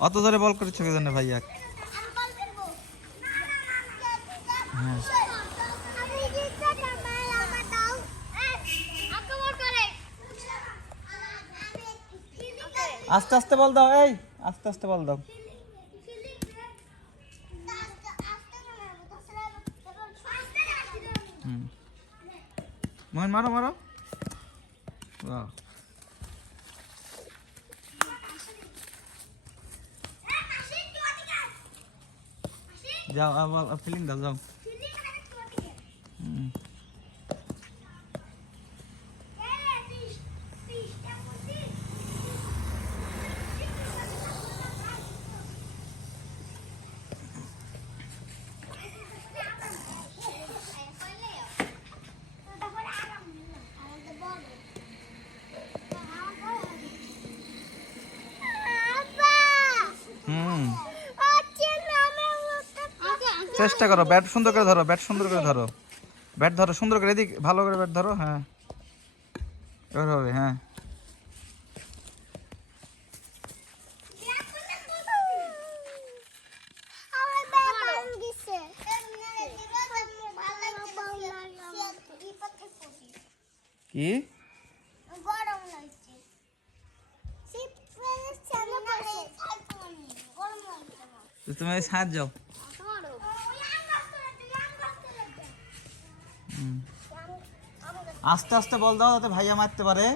অত জোরে বল করেছ কি জানে ভাইয়া হ্যাঁ। আমি জিততে কামাল আমার দাও আক্রমণ করে আস্তে আস্তে বল দাও, এই, আস্তে আস্তে বল দাও। মোহন, মারো মারো। যাও আবার ফিলিং দাও, যাও। চেষ্টা করো ব্যাট সুন্দর করে ধরো ব্যাট সুন্দর করে ধরো। ব্যাট ধরো, সুন্দর করে এদিক, ভালো করে ব্যাট ধরো হ্যাঁ। এবার হবে হ্যাঁ। গরম লাগছে আস্তে আস্তে বল দাও, যাতে ভাইয়া মারতে পারে।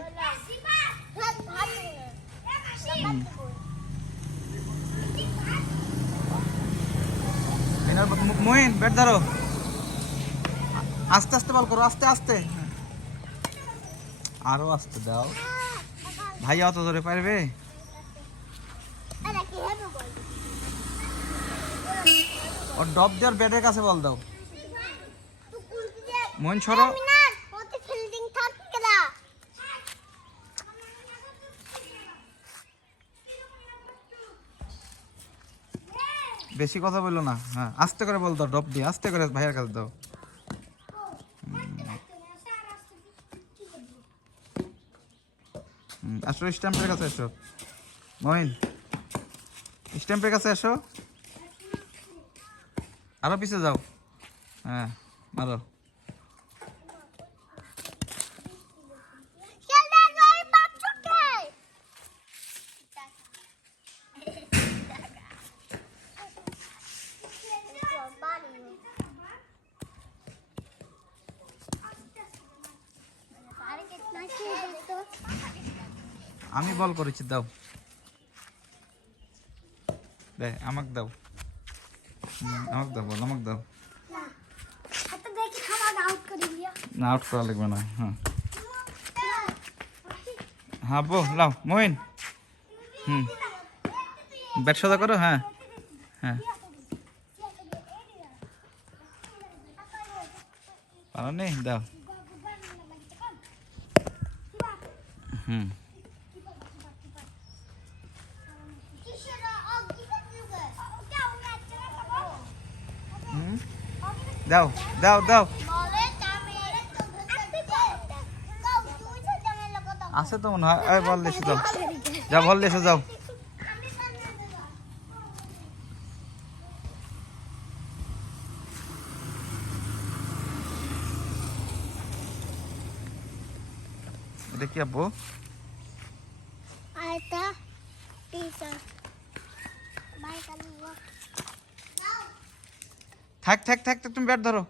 হুম। মিনার মু- মুইন ব্যাট ধরো। আস্তে আস্তে বল করো, আস্তে আস্তে। আরও আস্তে দাও। ভাইয়া অত ধরে পারবে? ওর ডব দেওয়ার ব্যাটের কাছে বল দাও। মন ছড়ো বেশি কথা বলল না। হ্যাঁ আস্তে করে বল দাও ডব দিয়ে আস্তে করে ভাইয়ের কাছে দাও। আসো স্ট্যাম্পের কাছে এসো। মহিন স্ট্যাম্পের কাছে এসো। আরও পিছে যাও। হ্যাঁ মারো। আমি বল করেছি, দাও। দে, আমাকে দাও। আমাকে দাও, বল, আমাকে দাও। না আউট করা লাগবে না হ্যাঁ। হ্যাঁ বো লাও মহিন। হুম। ব্যাট সোজা করো হ্যাঁ। হ্যাঁ। পারো নেই দাও। হুম। দাও দাও দাও। আছে তো মনে হয়। বল দেশে যাও যাও বল দেশে যাও। কি আব্বু। আয়তা টিচার বাই কালু থাক থাক থাক তুমি ব্যাট ধরো।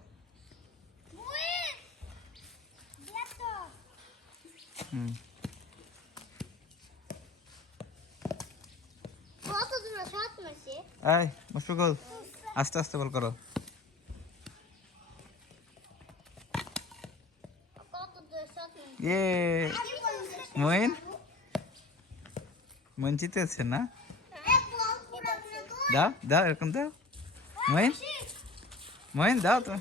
হুম এই মুশফিকুল আস্তে আস্তে বল করো। ইয়ে মইন মইন জিতেছে না? দাও দাও এরকম দাও। মইন মহিন দাও তো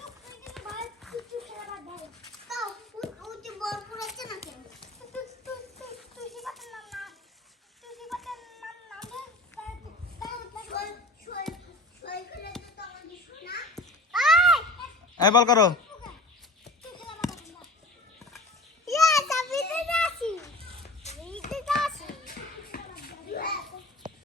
বল করো।